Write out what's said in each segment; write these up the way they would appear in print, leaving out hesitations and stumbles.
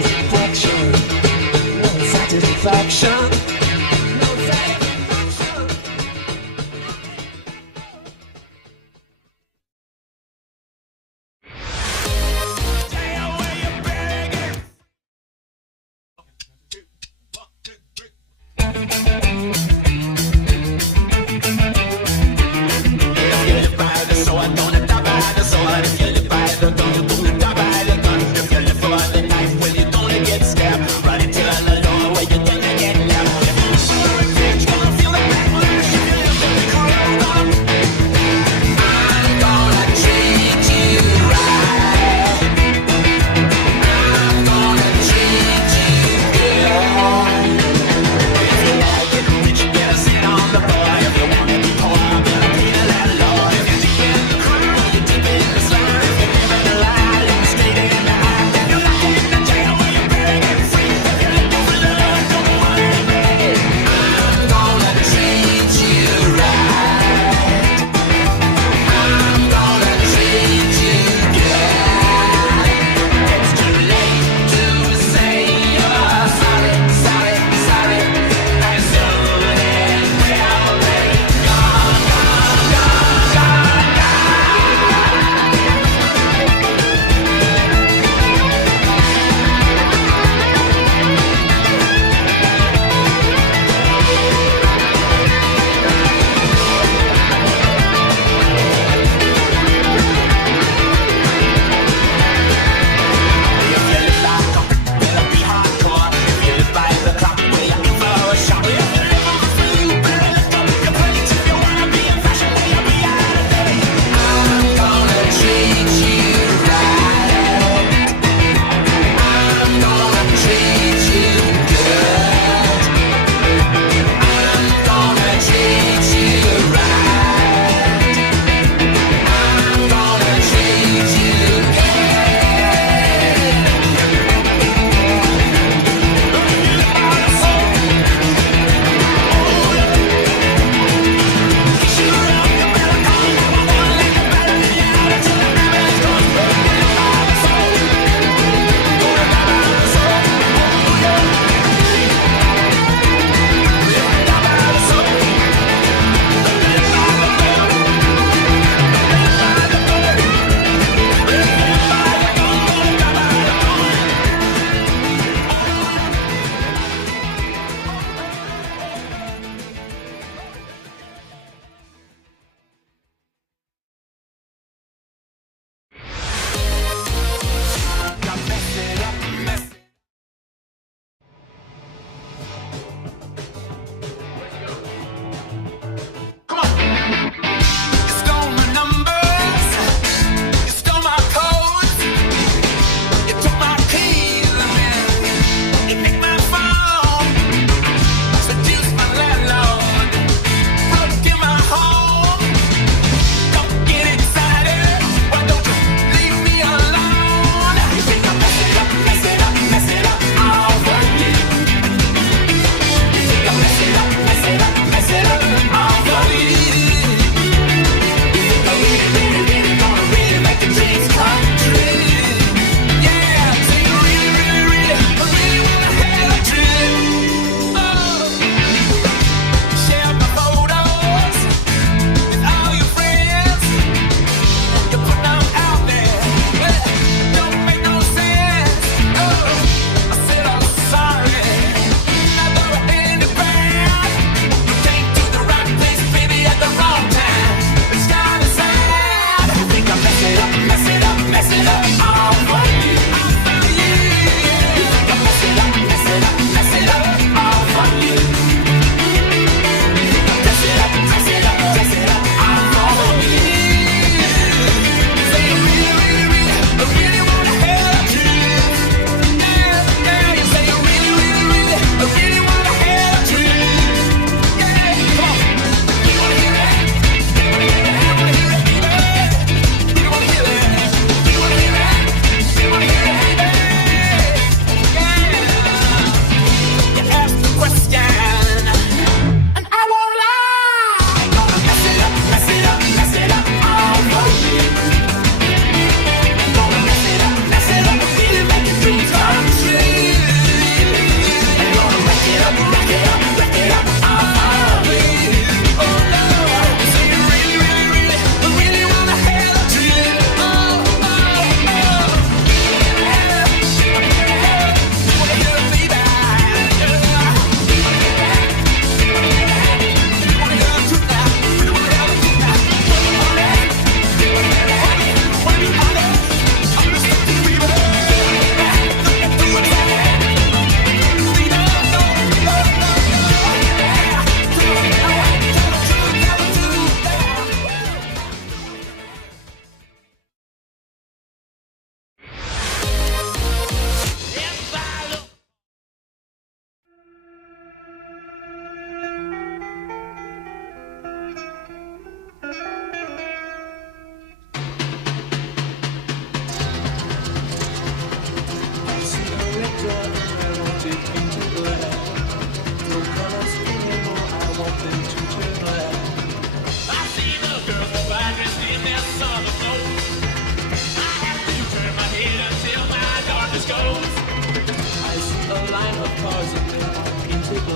satisfaction, no satisfaction, no satisfaction.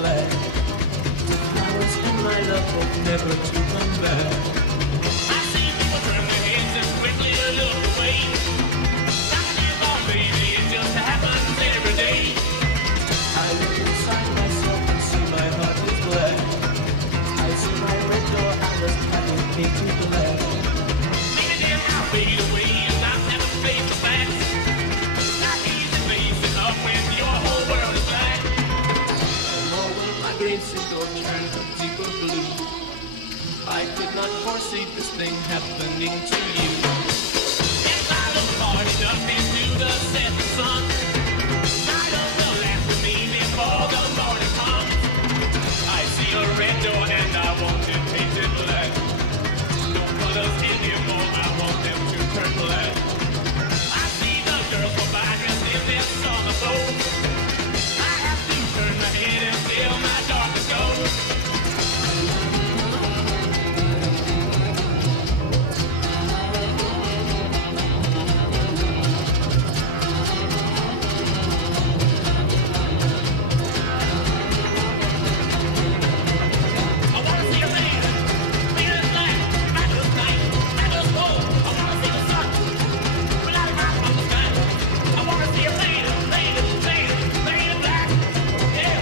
glad. The flowers in my love hope never to come back. I see people turn their heads and quickly look away. Something about baby, it just happens every day. I look inside myself and see my heart is black. I see my red door, I was having painted black. Maybe then I'll fade away and not have to face the facts. Not easy facing up when your whole world is black. Nor will my green single turn a deeper blue. I could not foresee this thing happening to you. Yes, I look hard enough into the setting sun. Night of the last with me before the morning comes. I see a red door and I want it painted black. No colors anymore, I want them to turn black. I see the girls go by dressed in their summer clothes. I have to turn my head until my darkness goes. I wanna see a man, clear as black, fabulous night, fabulous gold. I wanna see the sun, without a drop from the sky. I wanna see a lady, lady, lady, lady in black. Yeah.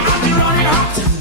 I'll be running hot tonight.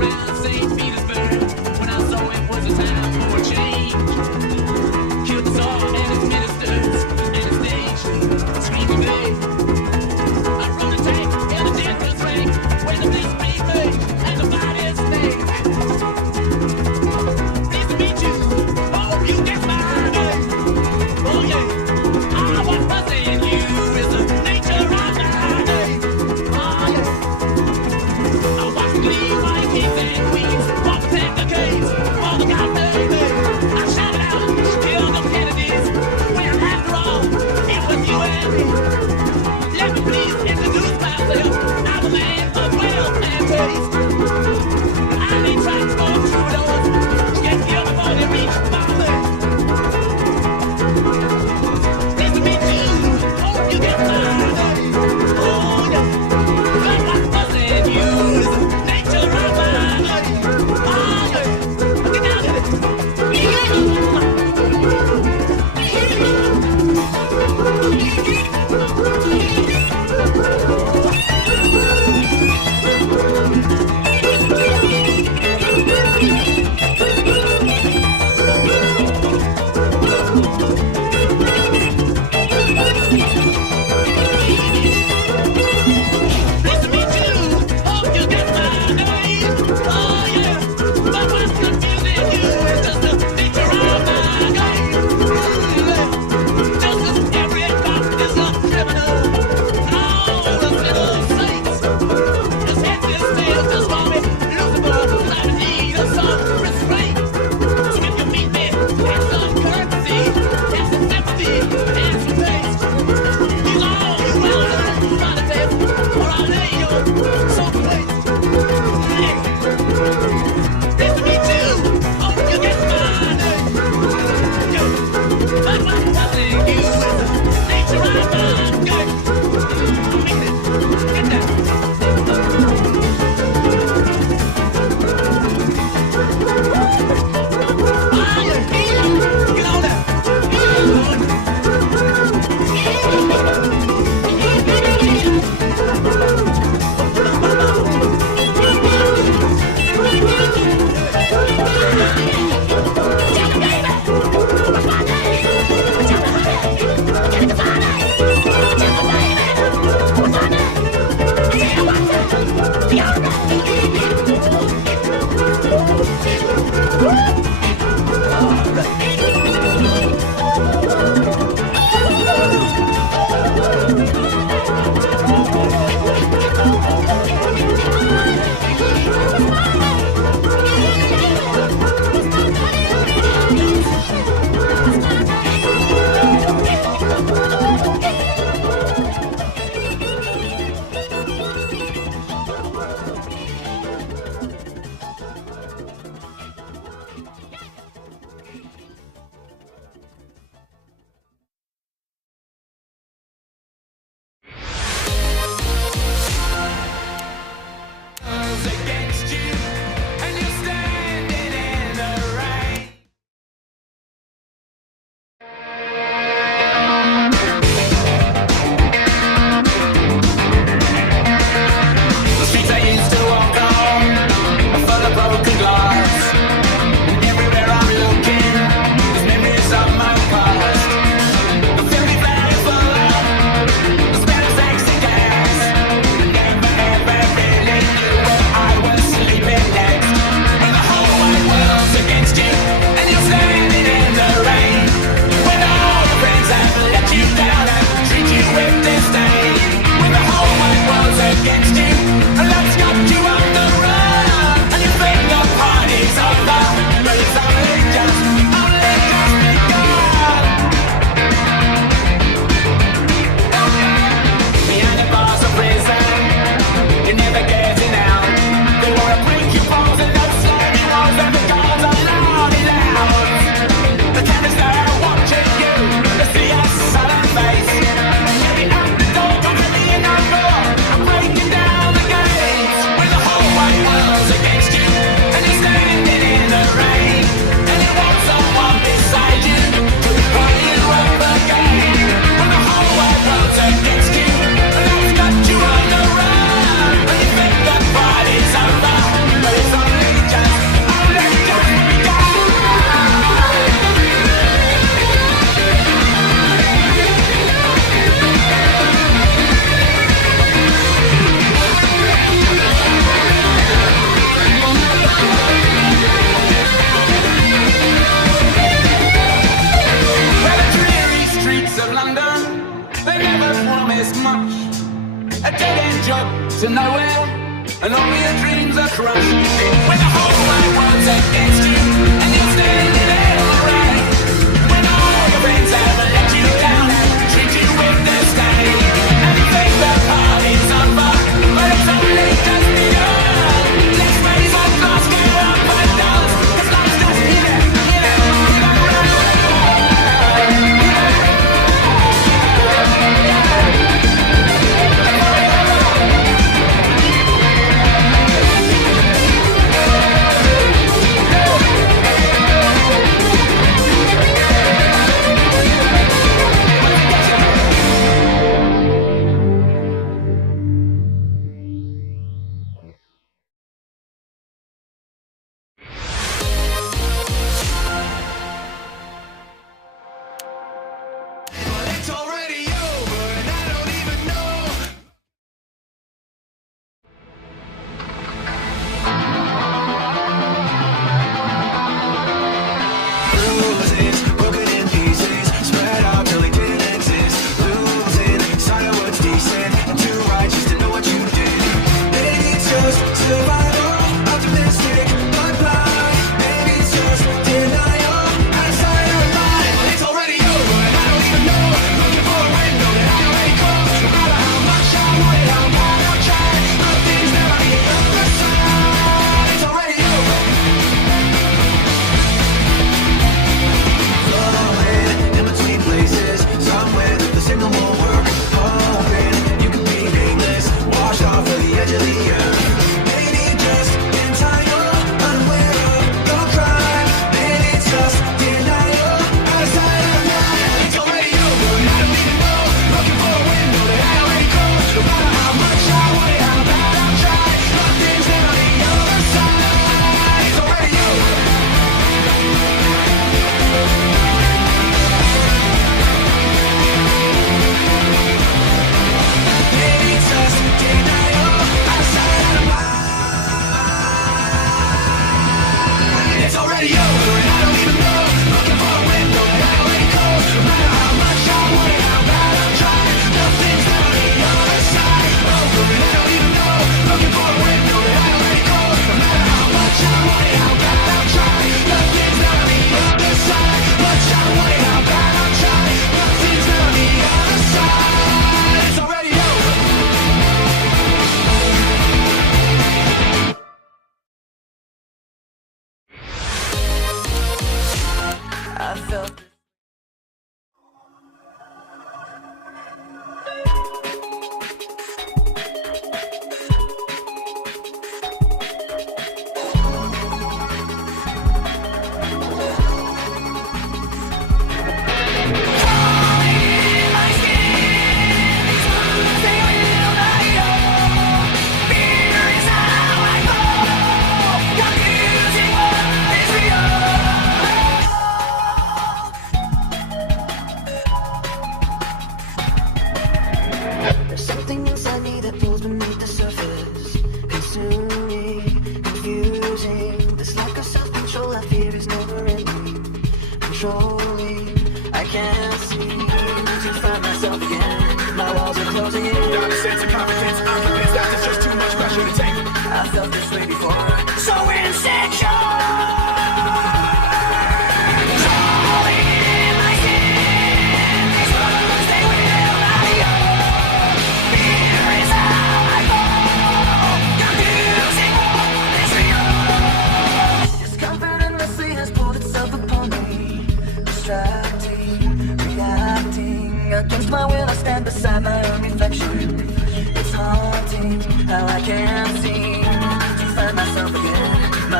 around St. Petersburg when I saw it was a time for a change. Killed the Tsar and his ministers and his nation, screaming babe. I rode a tank in the general's rank when the bliss beat me and the bodies snake. Pleased to meet you. Hope you get my name. Oh yeah. I was buzzing you is the nature of my name. Oh yeah. I watched the white kings and queens walk protect the caves. All the God baby. I shouted out who killed the Kennedys. When after all, it was you and me. Let me please introduce myself. I'm a man of wealth and taste. I ain't trying to go through those who get killed before they reach my place. Pleased to meet you. Hope you get my name. Oh yeah. But what's buzzing you is the nature of my name. Oh yeah. Get down to it. Pleased to meet you. Hope you get my name. Oh yeah. But what's confusing you is just the nature of my game. Just as every cop is a criminal. All the little saints. Just head to the stage, just call me Lucifer. I need some restraint. So if you meet me, have some courtesy, have some sympathy, and some taste. Use all you will learn from the test, or I'll lay your soul to waste. Hey. Pleased to meet you. Hope you get my name. Yo. But what's buzzing you is the nature of my game. Mix it. Get down. Ah, yeah. Get on down.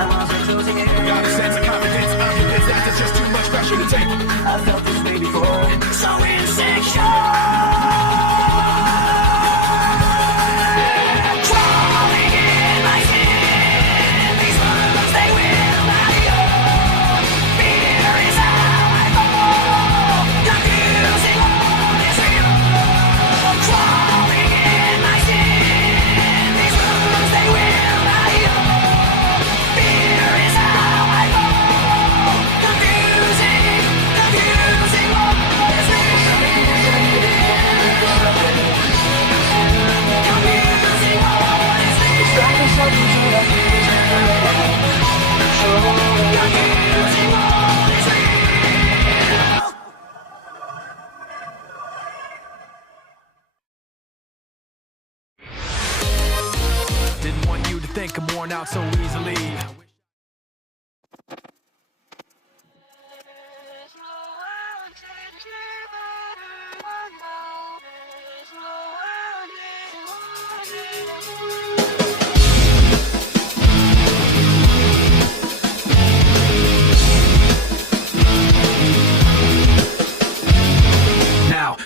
My walls are closing in. Got a sense of confidence, I'm convinced that there's just too much pressure to take. I felt this way before. So insecure. Didn't want you to think I'm worn out so easily.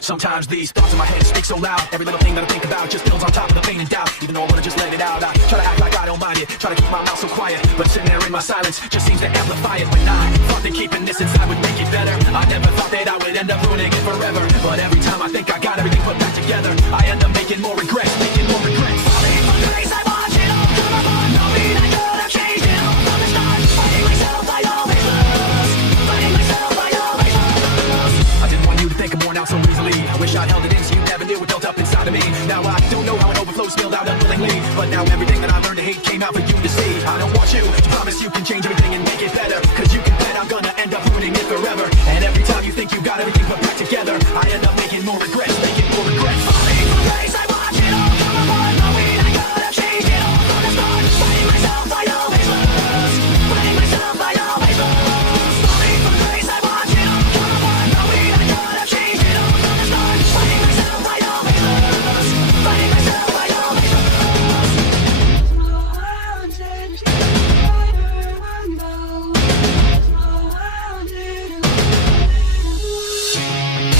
Sometimes these thoughts in my head speak so loud. Every little thing that I think about just builds on top of the pain and doubt. Even though I wanna just let it out, I try to act like I don't mind it. Try to keep my mouth so quiet, but sitting there in my silence just seems to amplify it. When I thought that keeping this inside would make it better, I never thought that I would end up ruining it forever. But every time I think I got everything put back together, I end up making more regrets, making more regrets. Falling from grace, I watch it all come apart, knowing I could have changed it all from the start. Fighting myself, I always lose. Fighting myself, I always lose. I didn't want you to think I'm worn out so easily. I wish I'd held it in so you never knew it built up inside of me. Now I don't know how it overflows, spilled out unwillingly. But now everything that I learned to hate came out for you to see. I don't want you to promise you can change everything and make it better, cause you can bet I'm gonna end up ruining it forever. And every time you think you got everything put back together, I end up making more regrets, making more regrets. Falling from grace, I watch it all come apart, knowing I could have changed it all from the start. Fighting myself, I always lose. Fighting myself, I always lose. Falling from grace, I watch it all come apart, knowing I could have changed it all from the start. Fighting myself, I always lose. Fighting myself, I always lose.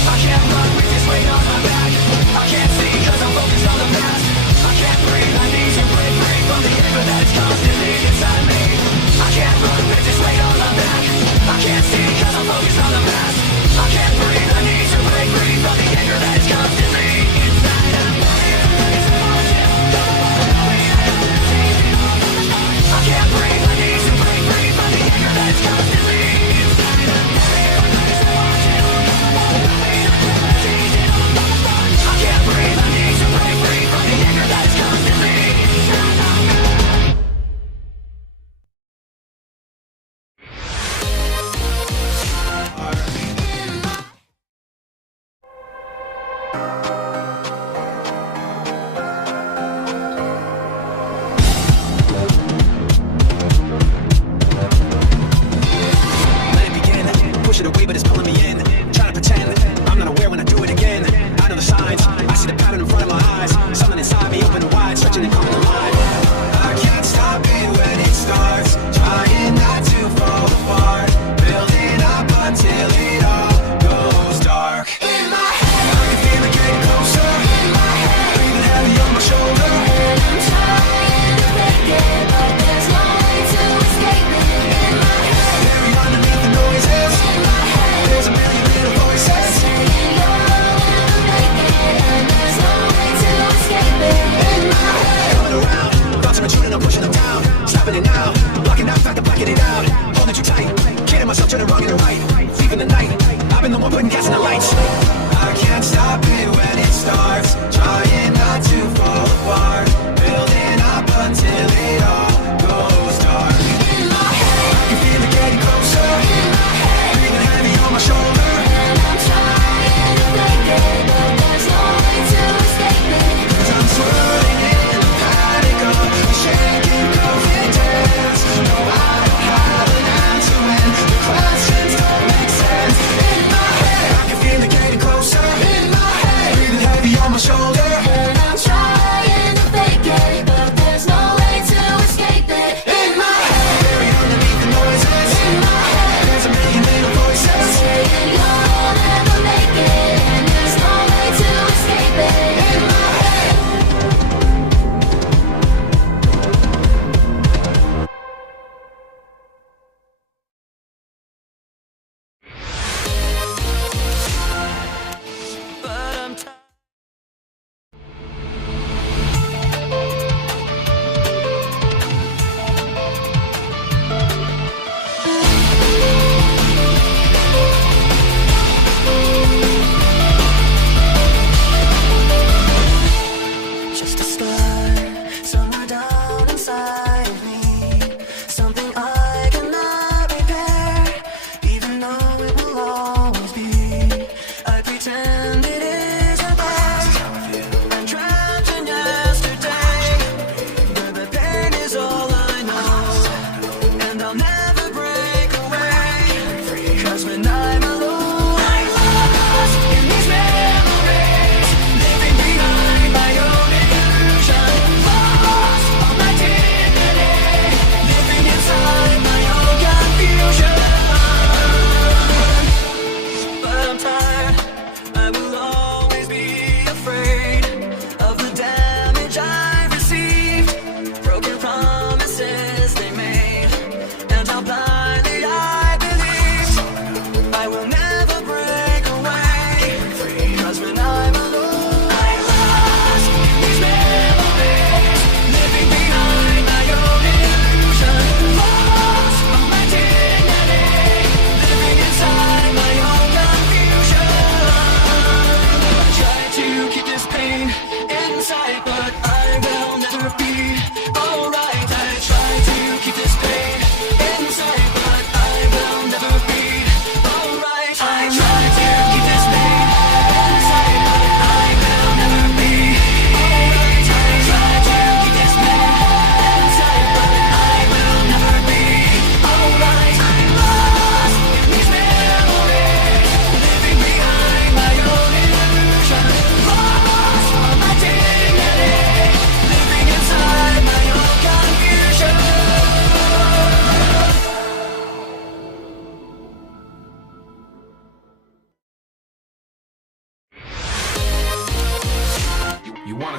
I can't run with this weight on my back. I can't see cause I'm focused on the past. I can't breathe, I need to break free from the anger that's constantly inside me. I can't run with this weight on my back. I can't see cause I'm focused on the past. I can't breathe, I need to break free from the anger that is constantly inside of me. I can't breathe,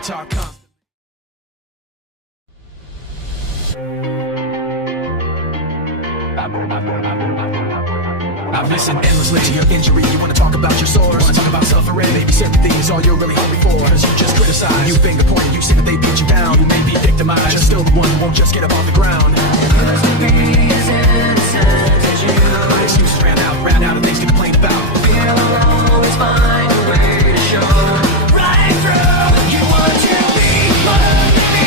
talk constantly. I've listened endlessly to your injury. You wanna talk about your sores, wanna talk about suffering. Maybe sympathy is all you're really hungry for. Cause you just criticize, you finger point, you say that they beat you down. You may be victimized, you're still the one who won't just get up off the ground. Cause the reasons that you my excuses ran out of things to complain about. Fear will always find a way to show right through. You want to be more than me.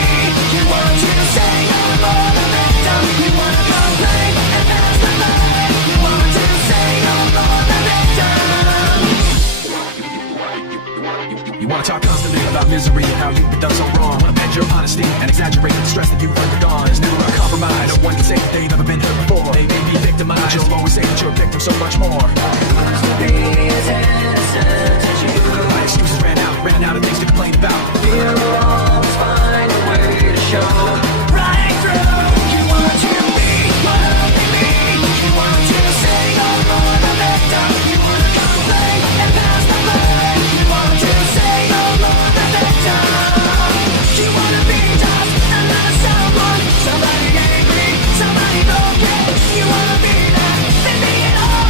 You want to say I'm more than victim. You want to complain and pass the line. You want to say I'm more than victim. You want to talk constantly about misery and how you've been done so wrong. Want to bend your honesty and exaggerate the stress that you've undergone. There's never a compromise. No one can say that they've ever been hurt before. They may be victimized, but you'll always say that you're a victim so much more. My excuses ran out of things to complain about. Fear will always find a way to show right through. You want to be more than me. You want to say I'm more than victim. You want to complain and pass the blame. You want to say I'm more than victim. You want to be just another someone. Somebody angry, somebody broken. You want to be that, then be it all.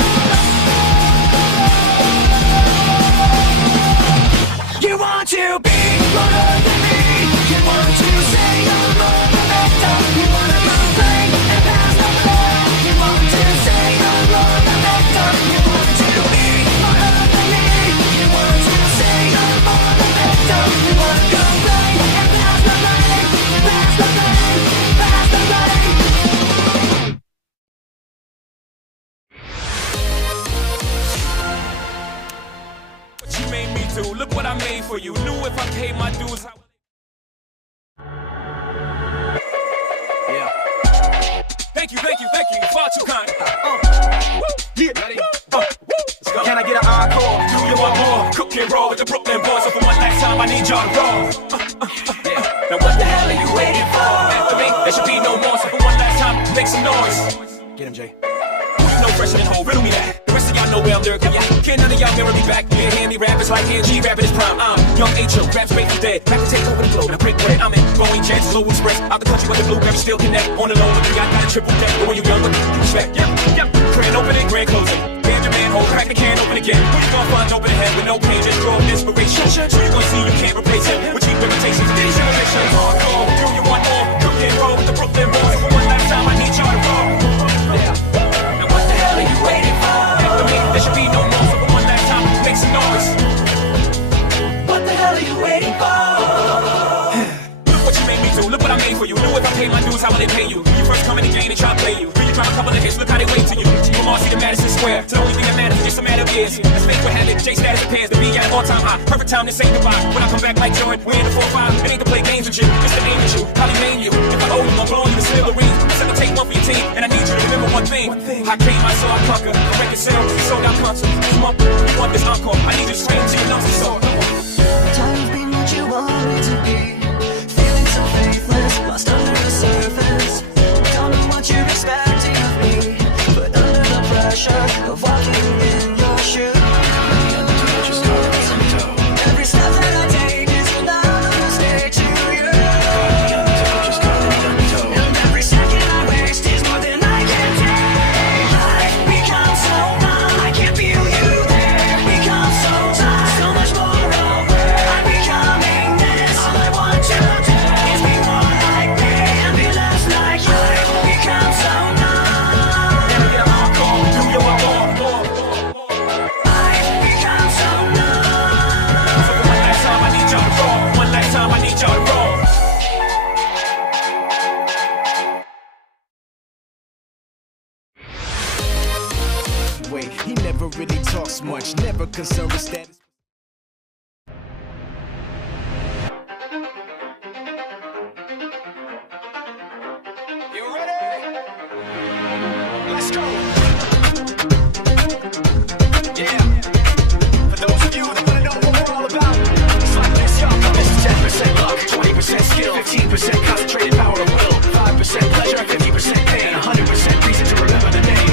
You want to be more than me. You want to say I'm more than victim. You want to complain and pass the blame. You want to say I'm more than victim. You want to be more than me. You want to say I'm more than victim. You want to complain and pass the blame. Pass the blame. Pass the blame. What you made me do, look what I made for you. Knew if I paid my dues, Yeah. Thank you, far too kind. Yeah. Ready? Can I get an encore? Do you want more? Cook and roll with the Brooklyn boys. So for one last time, I need y'all to roll. Now what the hell are you waiting for? After me, there should be no more. So for one last time, make some noise. Get him, Jay. No freshman hole, riddle me that. The rest of y'all know where I'm lurking. Yeah, can't none of y'all mirror me back. Yeah, hear me rap, it's like NG rapping his prime. I'm young H.O., rap straight from dead. Back to take over the globe, and I break bread. I'm in Boeing Jets, Low Express. Out the country where the blueberries still connect. On the low, look, I got a triple deck. But when you young, look, you respect. Yep. Grand opening, grand closing. Band your manhole, crack the can open again. Who you gonna find open ahead with no pain, just draw inspiration. So you gonna see you can't replace him. With cheap imitations of these generations. Hardcore, do you want more? Cook and roll with the Brooklyn boys. For one last time, I need y'all to roll. Now what the hell are you waiting for? After me, there should be no more. So for one last time, make some noise. What the hell are you waiting for? Look what you made me do. Look what I made for you. Knew if I paid my dues, how will they pay you? When you first come in the game, they try to play you. Drop a couple of hits, look how they wait to you. From Marcy to Madison Square, to the only thing that matters is just a matter of years. Let's make what habit, J status appears to be at an all-time high. Perfect time to say goodbye. When I come back like Jordan, we in the 4-5. It ain't to play games with you, it's to aim at you. Probably name you. If I owe you, I'm blowing you the smithereens. I said to take one for your team, and I need you to remember one thing. I came, I saw, I conquer. I record sales, sold out concerts. Come on, you want this encore? I need you to scream to your lungs and soar. Time's been what you want me to be. Feeling so faithless, lost under the surface. Don't know what you're expecting of me, but under the pressure of walking in your shoes, every step that I take is another mistake to you. And every second I waste is more than I can take. Life becomes so numb, I can't feel you there. Become so tired, so much more aware. I'm becoming this. All I want to do is be more like me and be less like you. Life becomes so numb. Do you want more? Life becomes so numb. So for one last time, I need y'all to roll. One last time, I need y'all to roll. Wait, he never really talks much, never concerned with status. You ready? Let's go. Yeah. For those of you that wanna know what we're all about, it's like this, y'all. This is 10% luck, 20% skill, 15% concentrated power of will, 5% pleasure, 50% pain, 100% reason to remember the name.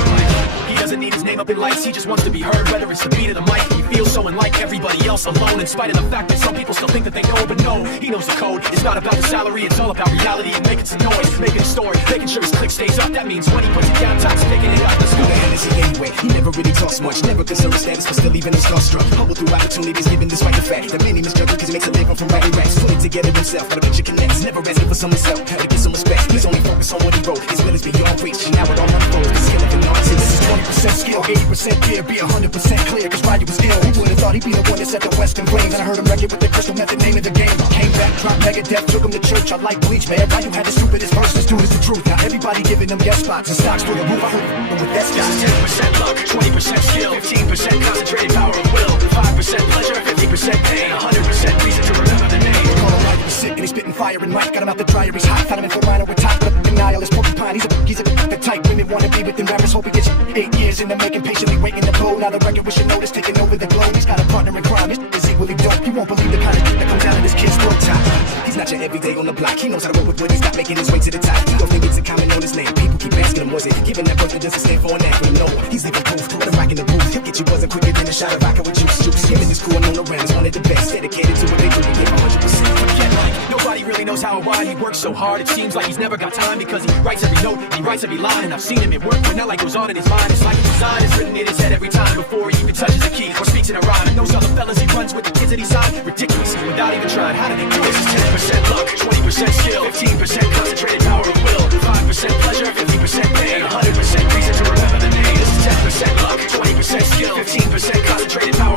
He doesn't need his name up in lights, he just wants to be heard, whether it's the beat of the mic. He feels so unlike everybody else alone, in spite of the fact that some people still think that they know, but no, he knows the code. It's not about the salary, it's all about reality and making some noise, making a story, making sure his click stays up. That means when he puts it down, Tox picking it up. Let's go. Who the hell is he anyway? He never really talks much, never concerned with status, but still even him starstruck. Humble through opportunities, given despite the fact that many misjudge because he makes a living from writing raps. Put it together himself, got a picture connects, never asking for someone's help, had to get some respect. He's only focused on what he wrote, his will is beyond reach, and now it all unfolds. The skill of an artist. This is 20% skill, 80% fear, be 100% clear, cause Ryder was ill. Who would've thought he'd be the one that set the West in flames? And I heard him wreck it with the crystal method, name of the game. Came back, dropped Megadeth, took him to church. I like Bleach, man. Why you had the stupidest verses? Dude, it's the truth. Now everybody giving them guest spots and stocks through the roof. I heard him with that stuff. This is 10% luck, 20% skill, 15% concentrated power of will, 5% pleasure, 50% pain, 100% reason to remember the name. Call him Ryder was sick and he's spitting fire and mic. Got him out the dryer, he's hot. Found him in full minor with top, but a nihilist porcupine. He's a the type women wanna be within rappers. Hope he gets 8 years in the making, patiently waiting to blow. Now the record with your notice taking over the globe. He's got a partner in crime, his is equally dope. You won't believe the kind of that comes out of this kid's throat top. He's not your everyday on the block, he knows how to roll with what he's got, making his way to the top. He don't think it's a comment on his name, people keep asking him, was it giving that birth that doesn't stand for an acronym? No, he's living proof, let him rock in the booth. He'll get you buzzing quicker than a shot of vodka with juice. Him and his crew are known around as one of the best, dedicated to what they do, they give 100%. Forget Mike, nobody really knows how or why he works so hard. It seems like he's never got time because he writes every note, he writes every line, and I've seen him at work when that light goes on in his mind. It's like a design is written in his head every time before he even touches a key or speaks in a rhyme. And those other fellas he runs with, the kids that he signed, ridiculous without even trying. How did they do This this? is 10% luck, 20% skill, 15% concentrated power of will, 5% pleasure, 50% pain, 100% reason to remember the name. This is 10% luck, 20% skill, 15% concentrated power